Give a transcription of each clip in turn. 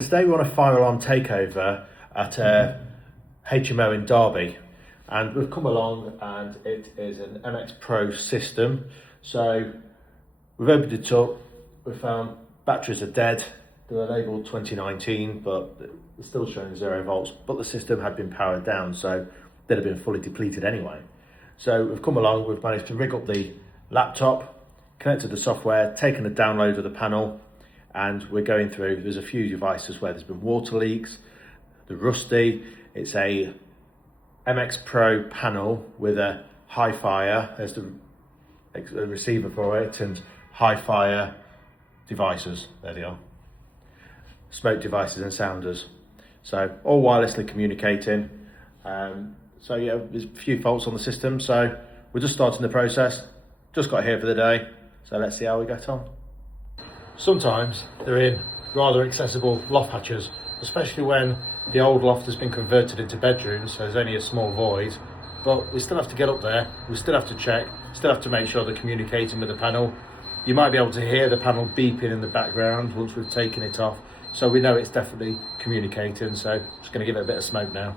Today we want a fire alarm takeover at a HMO in Derby, and we've come along and it is an MXPro system. So we've opened it up, we found batteries are dead, they were labelled 2019 but they're still showing 0 volts, but the system had been powered down, so they'd have been fully depleted anyway. So we've come along, we've managed to rig up the laptop, connected the software, taken a download of the panel, and we're going through. There's a few devices where there's been water leaks, the rusty. It's a MXPro panel with a high fire, there's the receiver for it, and high fire devices, there they are. Smoke devices and sounders. So all wirelessly communicating. So yeah, there's a few faults on the system, so we're just starting the process. Just got here for the day, so let's see how we get on. Sometimes they're in rather accessible loft hatches, especially when the old loft has been converted into bedrooms, so there's only a small void. But we still have to get up there, we still have to check, still have to make sure they're communicating with the panel. You might be able to hear the panel beeping in the background once we've taken it off, so we know it's definitely communicating. So just going to give it a bit of smoke now.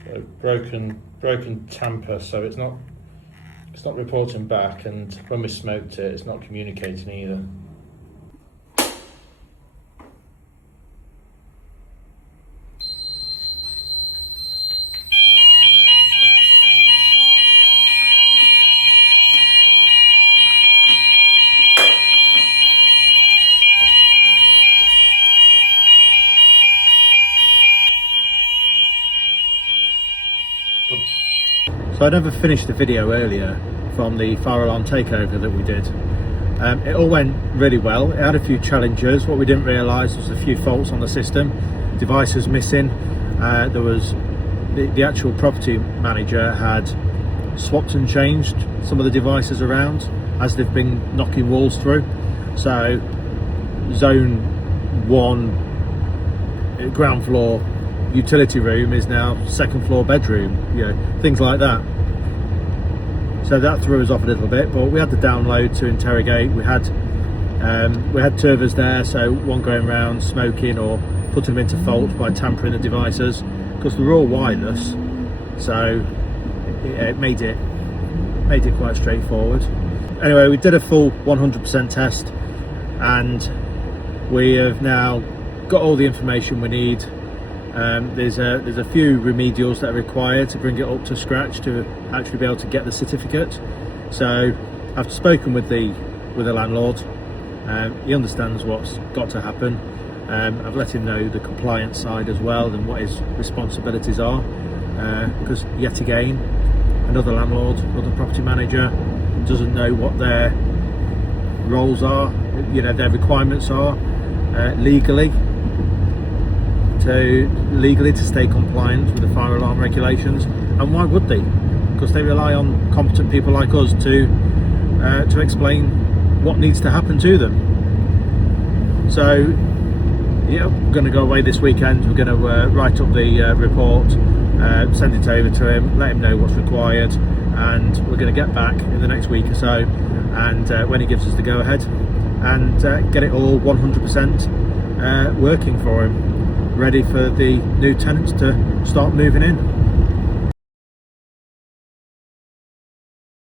So broken tamper, so it's not reporting back, and when we smoked it, it's not communicating either. So I never finished the video earlier from the fire alarm takeover that we did. It all went really well. It had a few challenges. What we didn't realise was a few faults on the system. Devices missing. There was the actual property manager had swapped and changed some of the devices around as they've been knocking walls through. So zone 1 ground floor utility room is now second floor bedroom, things like that. So that threw us off a little bit, but we had the download to interrogate. We had turvers there, so one going around smoking or putting them into fault by tampering the devices, because they were all wireless, so it made it quite straightforward. Anyway, we did a full 100% test, and we have now got all the information we need. There's a few remedials that are required to bring it up to scratch to actually be able to get the certificate. So I've spoken with the landlord. He understands what's got to happen. I've let him know the compliance side as well and what his responsibilities are, because yet again another landlord, another property manager doesn't know what their roles are, their requirements are legally to stay compliant with the fire alarm regulations. And why would they? Because they rely on competent people like us to explain what needs to happen to them. So yeah, we're going to go away this weekend. We're going to write up the report, send it over to him, let him know what's required, and we're going to get back in the next week or so, and when he gives us the go ahead, and get it all 100% working for him, ready for the new tenants to start moving in.